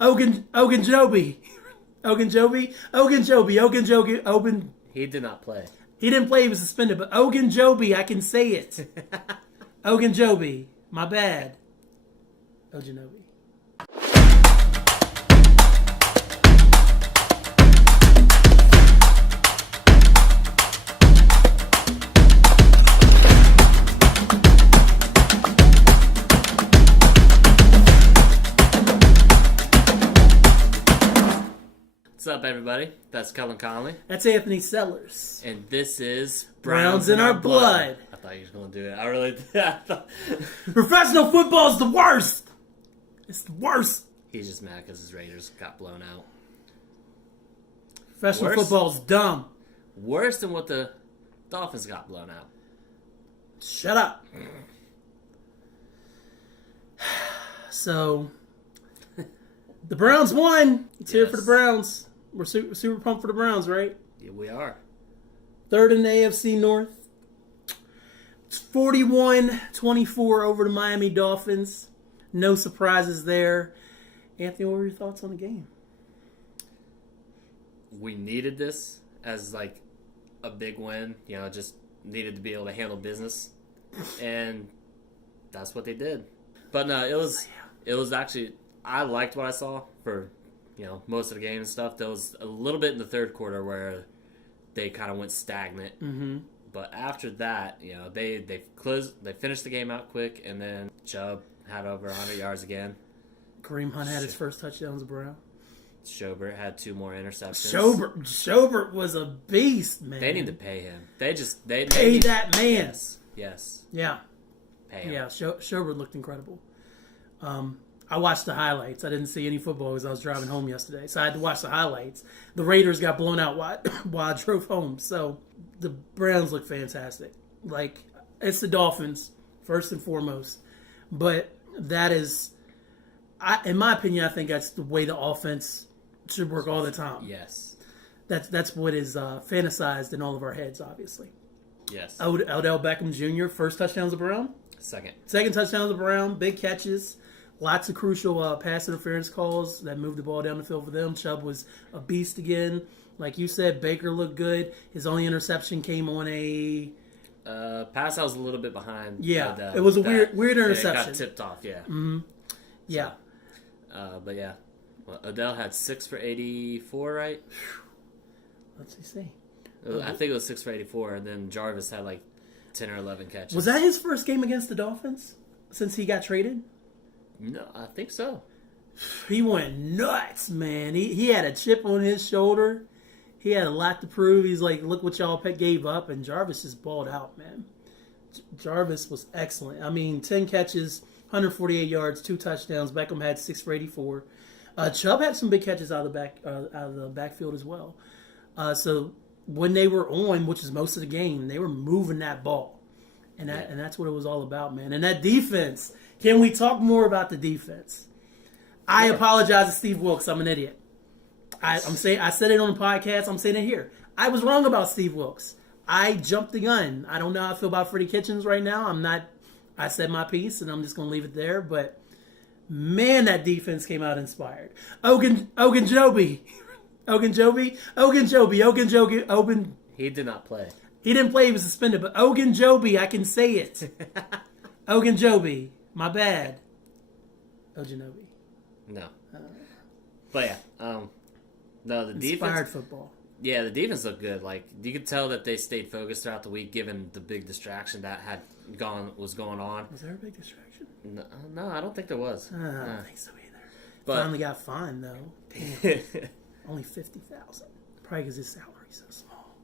Ogunjobi. He did not play. He didn't play, he was suspended, but Ogunjobi, I can say it. Ogunjobi. My bad. Ogunjobi. What's up, everybody? That's Kelen Conley. That's Anthony Sellers. And this is Browns in Our Blood. I thought you were going to do it. I really did. Professional football is the worst. It's the worst. He's just mad because his Raiders got blown out. Professional football is dumb. Worse than what the Dolphins got blown out. Shut up. So, the Browns won. It's here for the Browns. We're super pumped for the Browns, right? Yeah, we are. Third in the AFC North. It's 41-24 over the Miami Dolphins. No surprises there. Anthony, what were your thoughts on the game? We needed this as like a big win. You know, just needed to be able to handle business. And that's what they did. But no, it was actually, I liked what I saw for, you know, most of the game and stuff. There was a little bit in the third quarter where they kind of went stagnant. Mm-hmm. But after that, you know, they finished the game out quick, and then Chubb had over 100 yards again. Kareem Hunt had his first touchdowns, bro. Schobert had 2 more interceptions. Schobert was a beast, man. They need to pay him. They pay that man. Yes. Yeah. Pay him. Yeah, Schobert looked incredible. I watched the highlights. I didn't see any football because I was driving home yesterday, so I had to watch the highlights. The Raiders got blown out while I drove home, so the Browns look fantastic. Like, it's the Dolphins, first and foremost. But that is, in my opinion, I think that's the way the offense should work all the time. Yes. That's what is fantasized in all of our heads, obviously. Yes. Odell Beckham Jr., first touchdowns of Brown. Second touchdowns of Brown, big catches. Lots of crucial pass interference calls that moved the ball down the field for them. Chubb was a beast again. Like you said, Baker looked good. His only interception came on a... pass I was a little bit behind. Yeah, it was a weird interception. It got tipped off, yeah. Mm-hmm. Yeah. But yeah, well, Odell had 6 for 84, right? Let's see. I think it was 6 for 84, and then Jarvis had like 10 or 11 catches. Was that his first game against the Dolphins since he got traded? No, I think so. He went nuts, man. He had a chip on his shoulder. He had a lot to prove. He's like, look what y'all gave up, and Jarvis just balled out, man. Jarvis was excellent. I mean, 10 catches, 148 yards, 2 touchdowns. Beckham had 6 for 84. Chubb had some big catches out of the backfield as well. So when they were on, which is most of the game, they were moving that ball, and that's what it was all about, man. And that defense. Can we talk more about the defense? I apologize to Steve Wilkes. I'm an idiot. I said it on the podcast. I'm saying it here. I was wrong about Steve Wilkes. I jumped the gun. I don't know how I feel about Freddie Kitchens right now. I said my piece, and I'm just going to leave it there. But, man, that defense came out inspired. Ogunjobi. He did not play. He didn't play. He was suspended. But Ogunjobi, I can say it. Ogunjobi. My bad. Ogunjobi. No. But yeah, no, the defense. Inspired football. Yeah, the defense looked good. Like, you could tell that they stayed focused throughout the week, given the big distraction that was going on. Was there a big distraction? No, I don't think there was. I don't think so either. But, finally got fined though. Damn. Only $50,000. Probably because his salary's so small.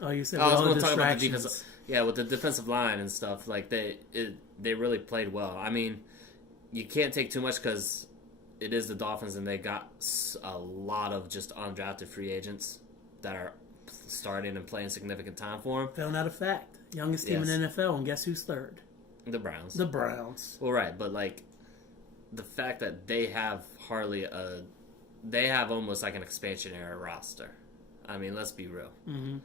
Oh, you said I was all going the to talk about the distractions. defense. Yeah, with the defensive line and stuff, like they really played well. I mean, you can't take too much because it is the Dolphins, and they got a lot of just undrafted free agents that are starting and playing significant time for them. Found out a fact. Youngest team in the NFL, and guess who's third? The Browns. The Browns. Well, right, but like the fact that they have they have almost like an expansion era roster. I mean, let's be real. Mm-hmm.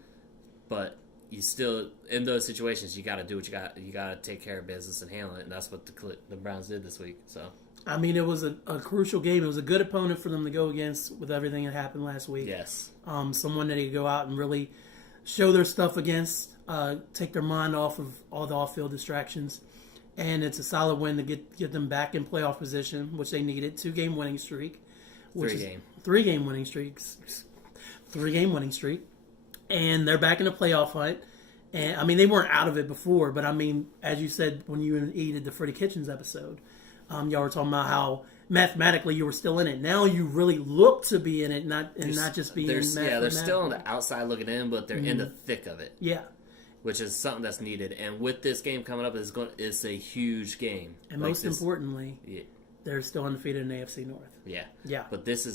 But you still, in those situations, you got to do what you got. You got to take care of business and handle it, and that's what the Browns did this week. So I mean, it was a crucial game. It was a good opponent for them to go against with everything that happened last week. Yes. Someone that they could go out and really show their stuff against, take their mind off of all the off-field distractions. And it's a solid win to get them back in playoff position, which they needed. 2-game winning streak. Three-game winning streaks. 3-game winning streak. And they're back in the playoff hunt. And, I mean, they weren't out of it before, but, I mean, as you said when you and E did the Freddie Kitchens episode, y'all were talking about how mathematically you were still in it. Now you really look to be in it, not just be in math. Yeah, they're still on the outside looking in, but they're in the thick of it. Yeah. Which is something that's needed. And with this game coming up, it's a huge game. And most importantly, they're still undefeated in the AFC North. Yeah. Yeah. But this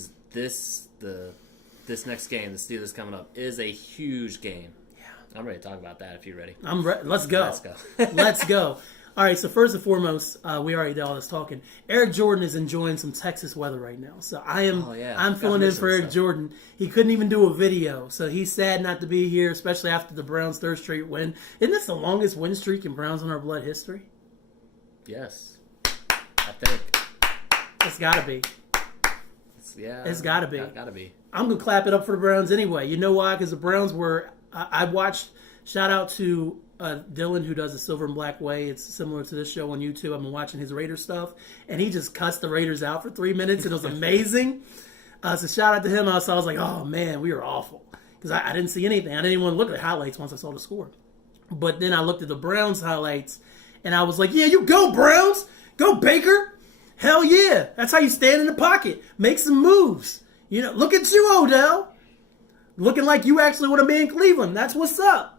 next game, the Steelers coming up, is a huge game. Yeah. I'm ready to talk about that if you're ready. I'm ready. Let's go. Let's go. Let's go. All right, so first and foremost, we already did all this talking. Eric Jordan is enjoying some Texas weather right now. So I'm filling in for Eric Jordan. He couldn't even do a video, so he's sad not to be here, especially after the Browns' third straight win. Isn't this the longest win streak in Browns in our blood history? Yes. I think. It's got to be. It's got to be. Got to be. I'm going to clap it up for the Browns anyway. You know why? Because the Browns were... I watched... Shout out to Dylan, who does the Silver and Black Way. It's similar to this show on YouTube. I've been watching his Raiders stuff, and he just cussed the Raiders out for 3 minutes, and it was amazing. So shout out to him. I was like, oh, man, we were awful. Because I didn't see anything. I didn't even want to look at the highlights once I saw the score. But then I looked at the Browns highlights, and I was like, yeah, you go, Browns. Go, Baker. Hell yeah. That's how you stand in the pocket. Make some moves. You know, look at you, Odell. Looking like you actually want to be in Cleveland. That's what's up.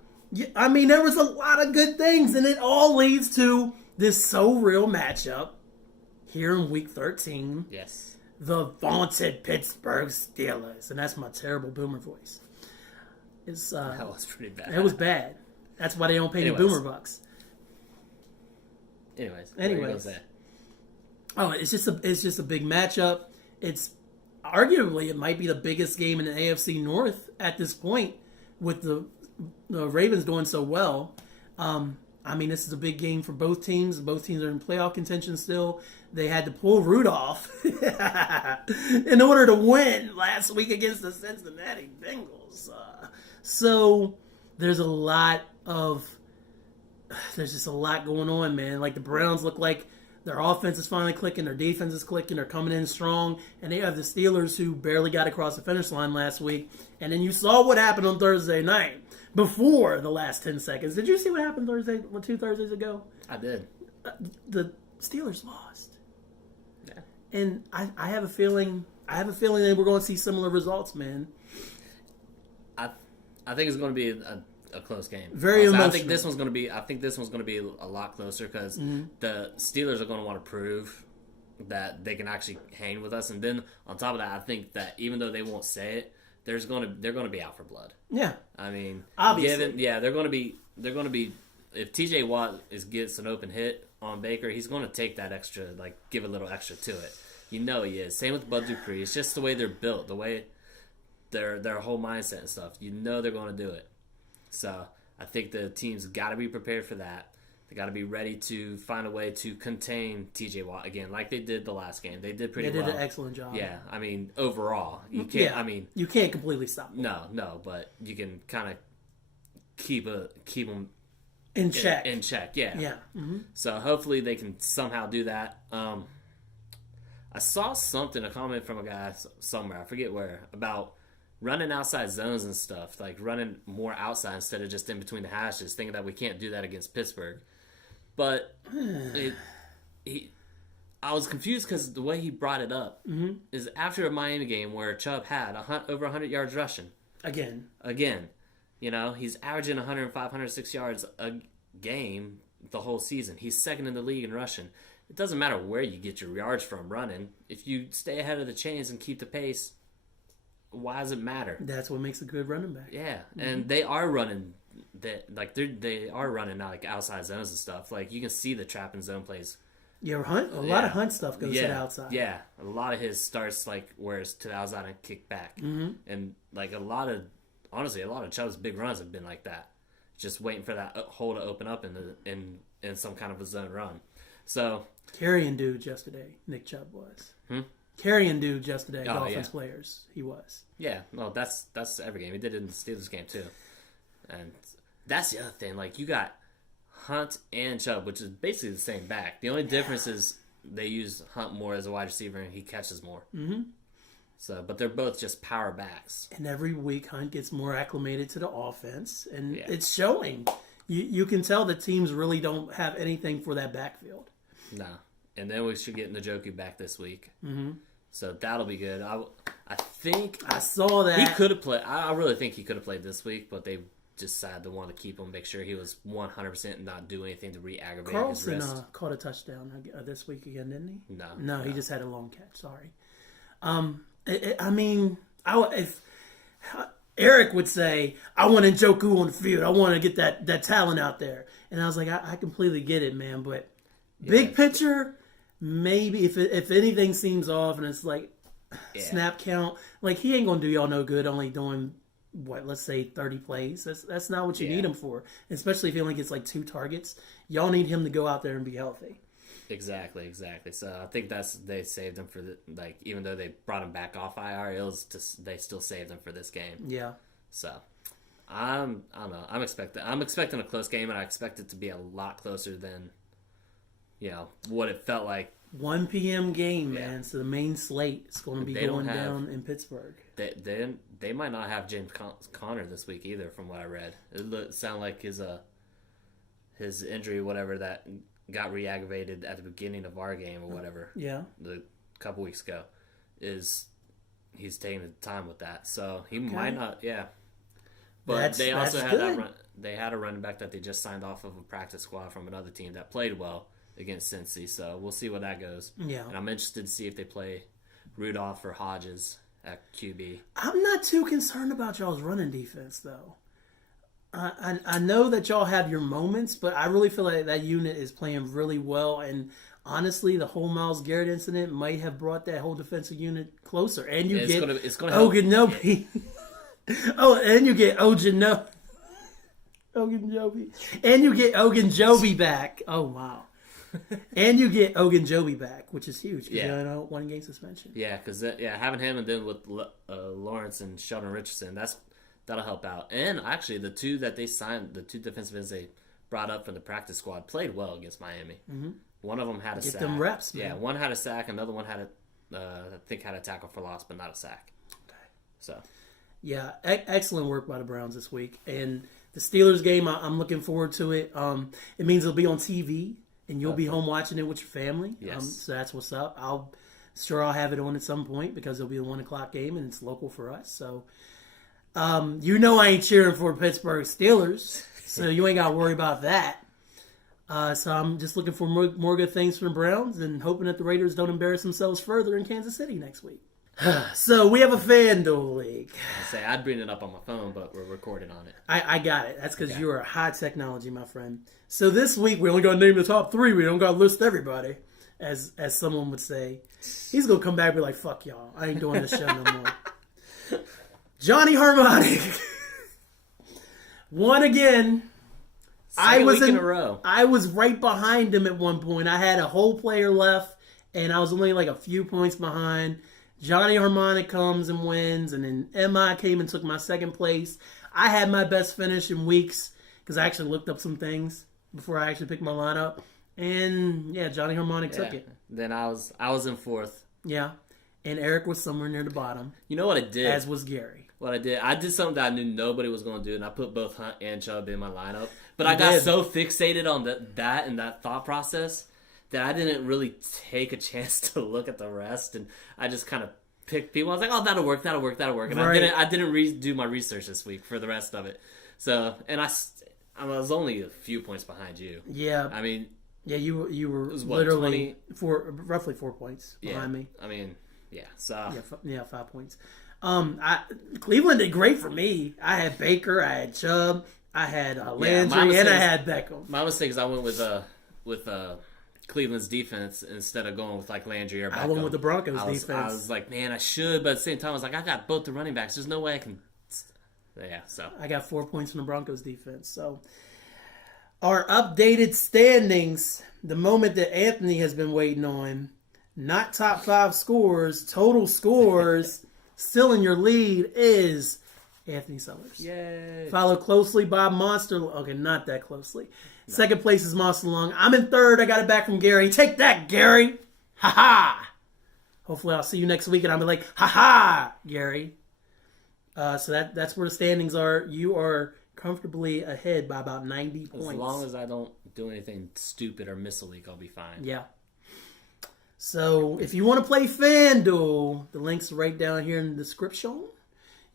I mean, there was a lot of good things, and it all leads to this so real matchup here in Week 13. Yes. The vaunted Pittsburgh Steelers. And that's my terrible boomer voice. That was pretty bad. It was bad. That's why they don't pay any boomer bucks. Anyways. Oh, it's just a big matchup. It's arguably, it might be the biggest game in the AFC North at this point with the Ravens doing so well. I mean, this is a big game for both teams. Both teams are in playoff contention still. They had to pull Rudolph in order to win last week against the Cincinnati Bengals. So there's just a lot going on, man. Like the Browns look like their offense is finally clicking, their defense is clicking, they're coming in strong, and they have the Steelers who barely got across the finish line last week. And then you saw what happened on Thursday night before the last 10 seconds. Did you see what happened 2 Thursdays ago? I did. The Steelers lost. Yeah. And I have a feeling that we're going to see similar results, man. I think it's going to be a close game. Very emotional. I think this one's going to be a lot closer because the Steelers are going to want to prove that they can actually hang with us, and then on top of that, I think that even though they won't say it, they're going to be out for blood. Yeah, I mean, obviously, they're going to be. If T.J. Watt gets an open hit on Baker, he's going to take that extra, give a little extra to it. You know he is. Same with Bud Dupree. It's just the way they're built, the way their whole mindset and stuff. You know they're going to do it. So I think the team's got to be prepared for that. They got to be ready to find a way to contain T.J. Watt again, like they did the last game. They did pretty well. They did an excellent job. Yeah, I mean, overall, you can't. Yeah, you can't completely stop them. No, but you can kind of keep them in check. In check, yeah. Yeah. Mm-hmm. So hopefully they can somehow do that. I saw a comment from a guy somewhere, I forget where, about running outside zones and stuff, like running more outside instead of just in between the hashes, thinking that we can't do that against Pittsburgh. But I was confused because the way he brought it up is after a Miami game where Chubb had over 100 yards rushing. Again. You know, he's averaging 105, 106 yards a game the whole season. He's second in the league in rushing. It doesn't matter where you get your yards from running. If you stay ahead of the chains and keep the pace, why does it matter? That's what makes a good running back. Yeah, and they are running they are running outside zones and stuff. Like you can see the trap and zone plays. Yeah, a lot of Hunt stuff goes to the outside. Yeah, a lot of his starts where it's to the outside and kick back, and a lot of Chubb's big runs have been like that, just waiting for that hole to open up in some kind of a zone run. So Carrying dudes yesterday, Nick Chubb was. Hmm? Carrying dudes yesterday, Oh, Dolphins yeah. players, he was. Yeah, no, that's every game. He did it in the Steelers game too, and that's the other thing. Like you got Hunt and Chubb, which is basically the same back. The only difference is they use Hunt more as a wide receiver, and he catches more. Mm-hmm. So, but they're both just power backs. And every week, Hunt gets more acclimated to the offense, and Yeah. it's showing. You can tell the teams really don't have anything for that backfield. No, and then we should get Njoku back this week. Mm-hmm. So that'll be good. I think I saw that. he could have played. I really think he could have played this week, but they decided to want to keep him, make sure he was 100% and not do anything to re-aggravate Carlson his wrist. caught a touchdown this week again, didn't he? No, he just had a long catch. Sorry. If Eric would say, "I want Njoku on the field. I want to get that talent out there," and I was like, I completely get it, man. But big picture, maybe if anything seems off and it's like snap count, like he ain't gonna do y'all no good. Only doing let's say 30 plays. That's not what you need him for. Especially if he only gets like 2 targets. Y'all need him to go out there and be healthy. Exactly. So I think they saved him for even though they brought him back off IR, they still saved him for this game. Yeah. So I don't know. I'm expecting a close game, and I expect it to be a lot closer than what it felt like. 1 p.m. game, man. So the main slate is going to be going down in Pittsburgh. They might not have James Conner this week either, from what I read. It sounded like his injury, whatever, that got re-aggravated at the beginning of our game or whatever. Yeah. A couple weeks ago, he's taking the time with that, so he might not. Yeah. But they also had they had a running back that they just signed off of a practice squad from another team that played well against Cincy, so we'll see where that goes. Yeah. And I'm interested to see if they play Rudolph or Hodges at QB. I'm not too concerned about y'all's running defense, though. I know that y'all have your moments, but I really feel like that unit is playing really well. And honestly, the whole Myles Garrett incident might have brought that whole defensive unit closer. And you get Ogunjobi. And you get Ogunjobi. And you get Ogunjobi back. Oh, wow. And you get Ogunjobi back, which is huge because 1 game suspension. Yeah, because having him and then with Lawrence and Sheldon Richardson, that'll help out. And actually, the 2 that they signed, the 2 defensive ends they brought up from the practice squad, played well against Miami. Mm-hmm. One of them had a sack. Get them reps, man. Yeah, one had a sack. Another one had a tackle for loss, but not a sack. Okay. So. Yeah, excellent work by the Browns this week. And the Steelers game, I'm looking forward to it. It means it'll be on TV, and you'll be home watching it with your family. Yes. So that's what's up. I'll have it on at some point because it'll be a 1 o'clock game, and it's local for us. So, I ain't cheering for Pittsburgh Steelers, so you ain't got to worry about that. So I'm just looking for more good things from the Browns and hoping that the Raiders don't embarrass themselves further in Kansas City next week. So we have a Fandom League. I'd bring it up on my phone, but we're recording on it. I got it. That's because you are high technology, my friend. So this week we only got to name the top 3. We don't got to list everybody, as someone would say. He's gonna come back and be like, "Fuck y'all, I ain't doing this show no more." Johnny Harmonic won again. Second week in a row. I was right behind him at one point. I had a whole player left, and I was only like a few points behind. Johnny Harmonic comes and wins, and then MI came and took my second place. I had my best finish in weeks because I actually looked up some things before I actually picked my lineup. And yeah, Johnny Harmonic took it. Then I was in 4th. Yeah. And Eric was somewhere near the bottom. You know what I did? As was Gary. What I did something that I knew nobody was going to do, and I put both Hunt and Chubb in my lineup. But I got so fixated on that and that thought process that I didn't really take a chance to look at the rest, and I just kind of picked people. I was like, "Oh, that'll work," and I didn't do my research this week for the rest of it. So, and I was only a few points behind you. Yeah, I mean, yeah, you were what, literally roughly 4 points behind me. I mean, yeah, so 5 points. Cleveland did great for me. I had Baker, I had Chubb, I had Landry, and I had Beckham. My mistake is I went with Cleveland's defense instead of going with like Landry or Beckham. I went with the Broncos defense. I was like, man, I should, but at the same time, I was like, I got both the running backs. There's no way I can. Yeah, so I got 4 points from the Broncos defense. So Our updated standings, the moment that Anthony has been waiting on. Not top 5 scores, total scores. Still in your lead is Anthony Sellers. Yay. Followed closely by Monstalung. Okay, not that closely. No. Second place is Monstalung. I'm in third. I got it back from Gary. Take that, Gary. Ha ha. Hopefully I'll see you next week and I'll be like, ha ha, Gary. So that's where the standings are. You are comfortably ahead by about 90 points. As long as I don't do anything stupid or miss a league, I'll be fine. Yeah. So if you want to play FanDuel, the link's right down here in the description.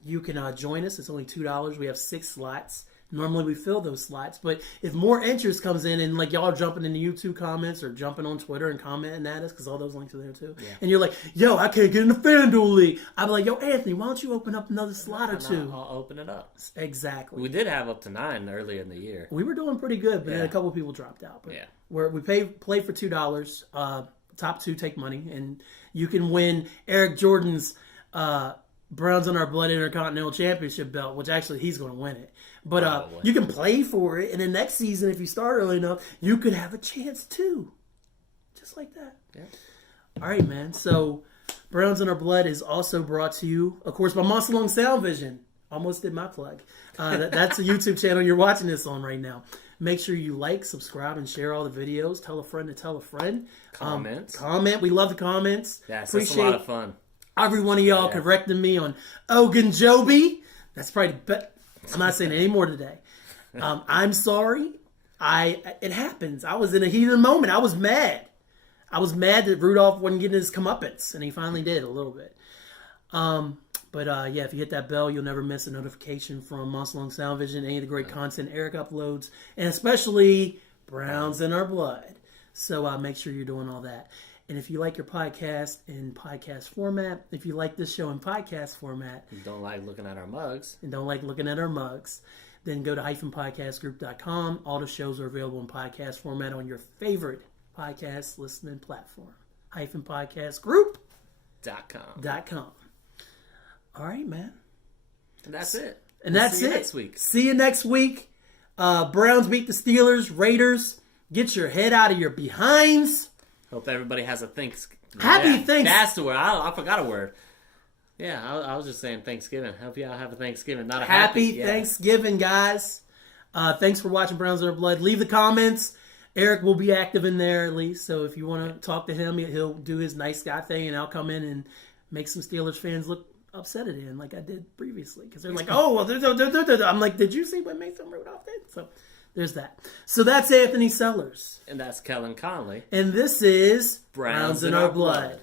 You can join us. It's only $2. We have 6 slots. Normally we fill those slots, but if more interest comes in and like y'all are jumping in the YouTube comments or jumping on Twitter and commenting at us, because all those links are there too, and you're like, yo, I can't get in the FanDuel league. I'm like, yo, Anthony, why don't you open up another slot or two? I'll open it up. Exactly. We did have up to 9 earlier in the year. We were doing pretty good, but then a couple of people dropped out. But we play for $2. Top 2 take money, and you can win Eric Jordan's Browns in Our Blood Intercontinental Championship belt, which actually he's going to win it. But you can play for it, and then next season, if you start early enough, you could have a chance too. Just like that. Yeah. All right, man. So Browns in Our Blood is also brought to you, of course, by Monstalung Soundvizion. Almost did my plug. That's a YouTube channel you're watching this on right now. Make sure you like, subscribe, and share all the videos. Tell a friend to tell a friend. Comment. We love the comments. Yeah, it's a lot of fun. Every one of y'all correcting me on Ogunjobi. That's probably the best. I'm not saying it anymore today. I'm sorry. It happens. I was in a heated moment. I was mad. I was mad that Rudolph wasn't getting his comeuppance, and he finally did a little bit. If you hit that bell, you'll never miss a notification from Monstalung Soundvizion, any of the great content Eric uploads, and especially Browns in Our Blood. So make sure you're doing all that. And if you like your podcast in podcast format, if you like this show in podcast format, and don't like looking at our mugs, then go to hyphenpodcastgroup.com. All the shows are available in podcast format on your favorite podcast listening platform. hyphenpodcastgroup.com. All right, man. And that's it. And that's see you it. Next week. See you next week. Browns beat the Steelers. Raiders, get your head out of your behinds. Hope everybody has a Thanksgiving. Happy Thanksgiving. That's the word. I forgot a word. Yeah, I was just saying Thanksgiving. Hope y'all have a Thanksgiving. Not a happy Thanksgiving, guys. Thanks for watching Browns in Our Blood. Leave the comments. Eric will be active in there at least. So if you want to talk to him, he'll do his nice guy thing, and I'll come in and make some Steelers fans look upset at him like I did previously. Because they're like, oh, well, I'm like, did you see what Mason Rudolph did? So there's that. So that's Anthony Sellers. And that's Kelen Conley. And this is Browns in Our Blood.